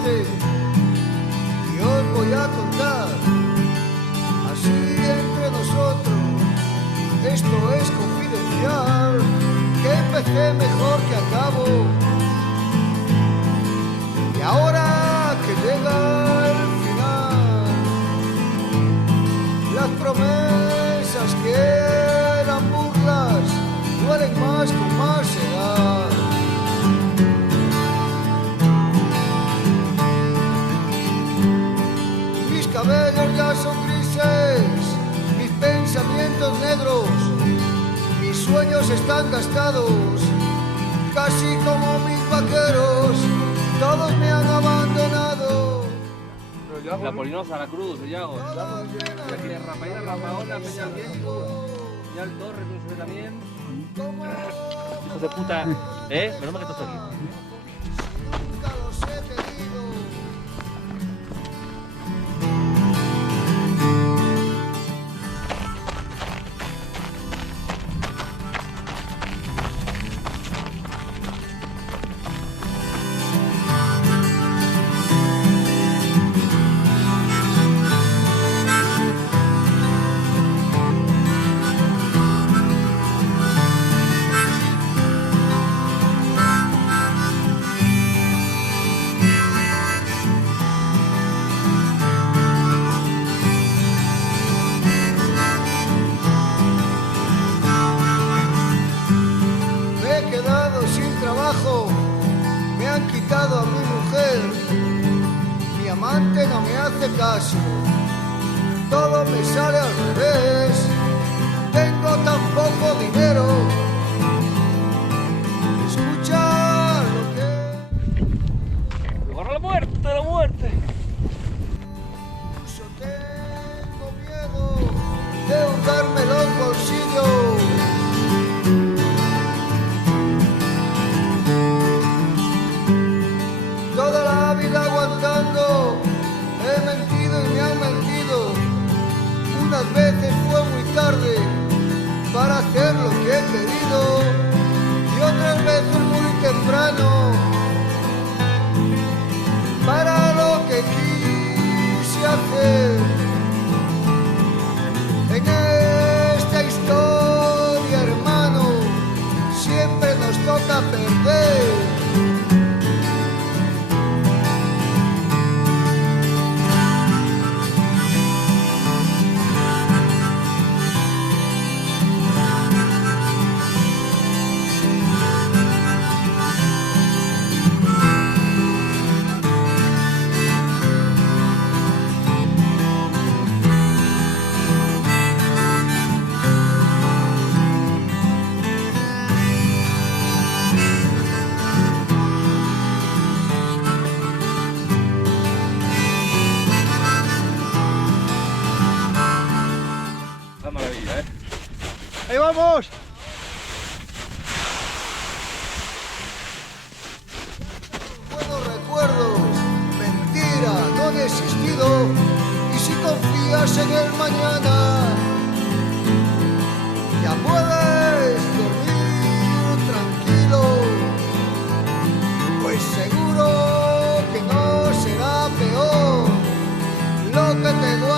muerte. Y os voy a contar, así entre nosotros, esto es confidencial, que empecé mejor que acabo. Y ahora que llega el final, las promesas que eran burlas duelen más con más edad. Mis cabellos ya son grises, mis pensamientos negros, mis sueños están gastados, casi como mis vaqueros, todos me han abandonado. La Polinosa, la Cruz, el Llago. Y aquí es Rafaela, Rafaona, Peña al Viejo, Peñal Torres, no sé también. Hijos de puta, menos mal que estás aquí. Nunca los he tenido. Me han quitado a mi mujer, mi amante no me hace caso, todo me sale al revés, tengo tan poco dinero. Escucha lo que... ¡Corre la muerte, la muerte! Incluso tengo miedo de hundirme los bolsillos. Toda la vida aguantando, he mentido y me han mentido. Unas veces fue muy tarde para hacer lo que he querido y otras veces muy temprano para lo que quise hacer. En esta historia, hermano, siempre nos toca perder. ¡Ahí vamos! Buenos recuerdos, mentira, no han existido. Y si confías en el mañana, ya puedes dormir tranquilo, pues seguro que no será peor lo que te duele.